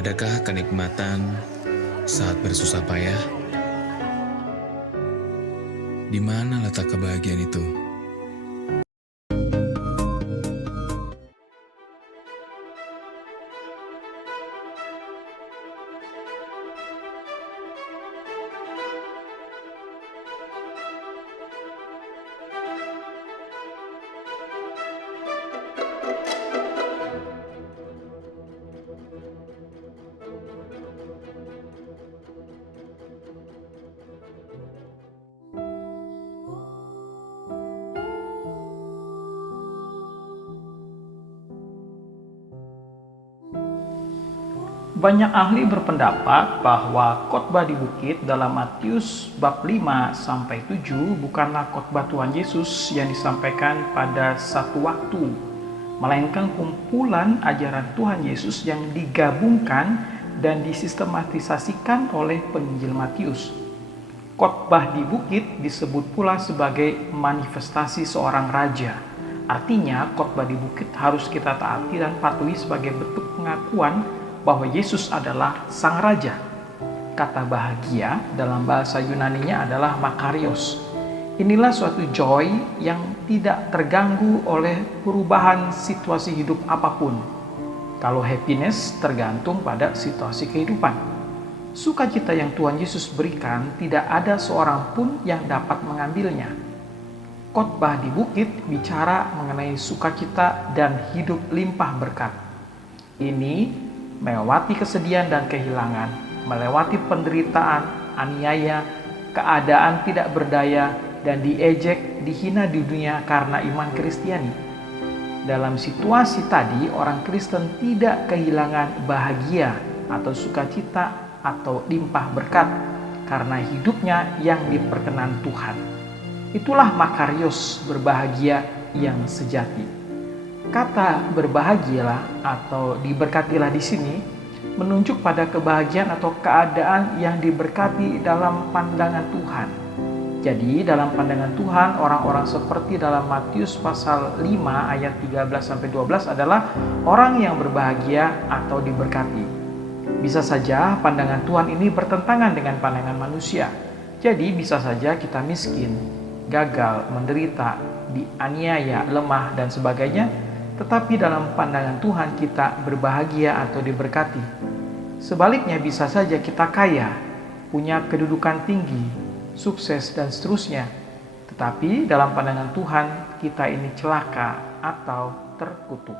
Adakah kenikmatan saat bersusah payah? Di mana letak kebahagiaan itu? Banyak ahli berpendapat bahwa khotbah di bukit dalam Matius bab 5-7 bukanlah khotbah Tuhan Yesus yang disampaikan pada satu waktu, melainkan kumpulan ajaran Tuhan Yesus yang digabungkan dan disistematisasikan oleh penginjil Matius. Khotbah di bukit disebut pula sebagai manifestasi seorang raja. Artinya, khotbah di bukit harus kita taati dan patuhi sebagai bentuk pengakuan bahwa Yesus adalah Sang Raja. Kata bahagia dalam bahasa Yunaninya adalah makarios. Inilah suatu joy yang tidak terganggu oleh perubahan situasi hidup apapun. Kalau happiness tergantung pada situasi kehidupan. Sukacita yang Tuhan Yesus berikan tidak ada seorang pun yang dapat mengambilnya. Khotbah di bukit bicara mengenai sukacita dan hidup limpah berkat. Ini melewati kesedihan dan kehilangan, melewati penderitaan, aniaya, keadaan tidak berdaya, dan diejek, dihina di dunia karena iman Kristiani. Dalam situasi tadi, orang Kristen tidak kehilangan bahagia atau sukacita atau limpah berkat karena hidupnya yang diperkenan Tuhan. Itulah makarios, berbahagia yang sejati. Kata berbahagialah atau diberkatilah di sini menunjuk pada kebahagiaan atau keadaan yang diberkati dalam pandangan Tuhan. Jadi dalam pandangan Tuhan, orang-orang seperti dalam Matius pasal 5 ayat 13-12 adalah orang yang berbahagia atau diberkati. Bisa saja pandangan Tuhan ini bertentangan dengan pandangan manusia. Jadi bisa saja kita miskin, gagal, menderita, dianiaya, lemah, dan sebagainya. Tetapi dalam pandangan Tuhan kita berbahagia atau diberkati. Sebaliknya bisa saja kita kaya, punya kedudukan tinggi, sukses dan seterusnya. Tetapi dalam pandangan Tuhan kita ini celaka atau terkutuk.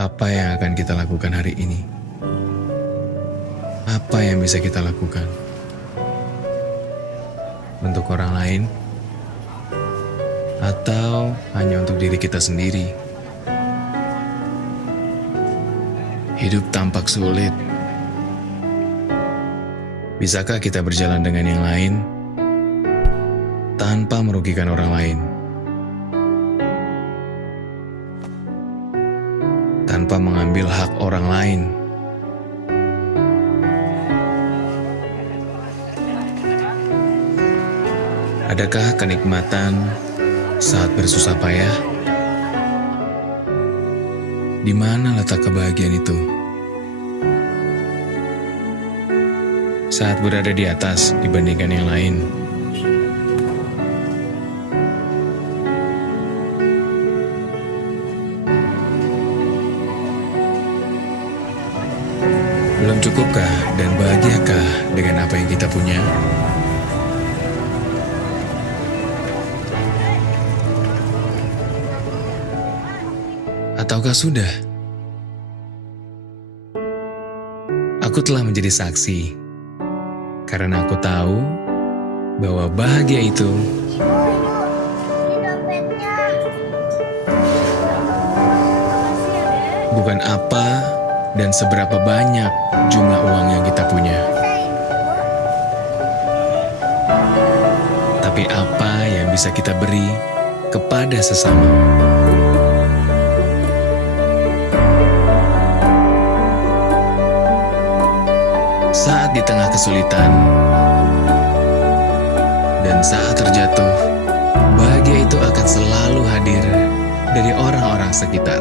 Apa yang akan kita lakukan hari ini? Apa yang bisa kita lakukan? Untuk orang lain? Atau hanya untuk diri kita sendiri? Hidup tampak sulit. Bisakah kita berjalan dengan yang lain tanpa merugikan orang lain? Tanpa mengambil hak orang lain. Adakah kenikmatan saat bersusah payah? Di mana letak kebahagiaan itu? Saat berada di atas dibandingkan yang lain. Belum cukupkah dan bahagiakah dengan apa yang kita punya? Ataukah sudah? Aku telah menjadi saksi, karena aku tahu bahwa bahagia itu bukan apa dan seberapa banyak jumlah uang yang kita punya. bisa kita beri kepada sesama. Saat di tengah kesulitan dan saat terjatuh, bahagia itu akan selalu hadir dari orang-orang sekitar.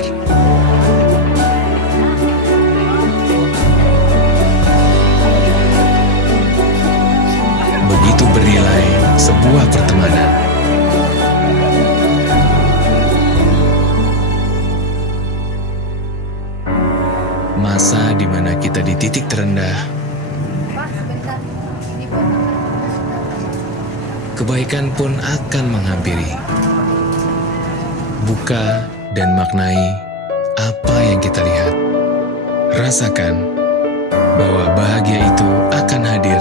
Begitu bernilai sebuah pertemanan. Masa di mana kita di titik terendah, kebaikan pun akan menghampiri. Buka dan maknai apa yang kita lihat. Rasakan bahwa bahagia itu akan hadir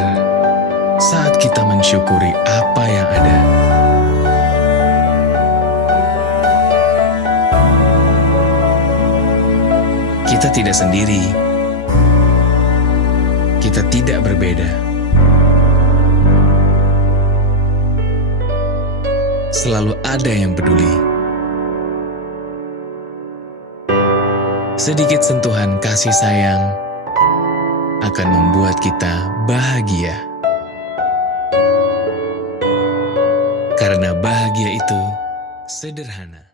saat kita mensyukuri apa yang ada. Kita tidak sendiri. Kita tidak berbeda. Selalu ada yang peduli. Sedikit sentuhan kasih sayang akan membuat kita bahagia. Karena bahagia itu sederhana.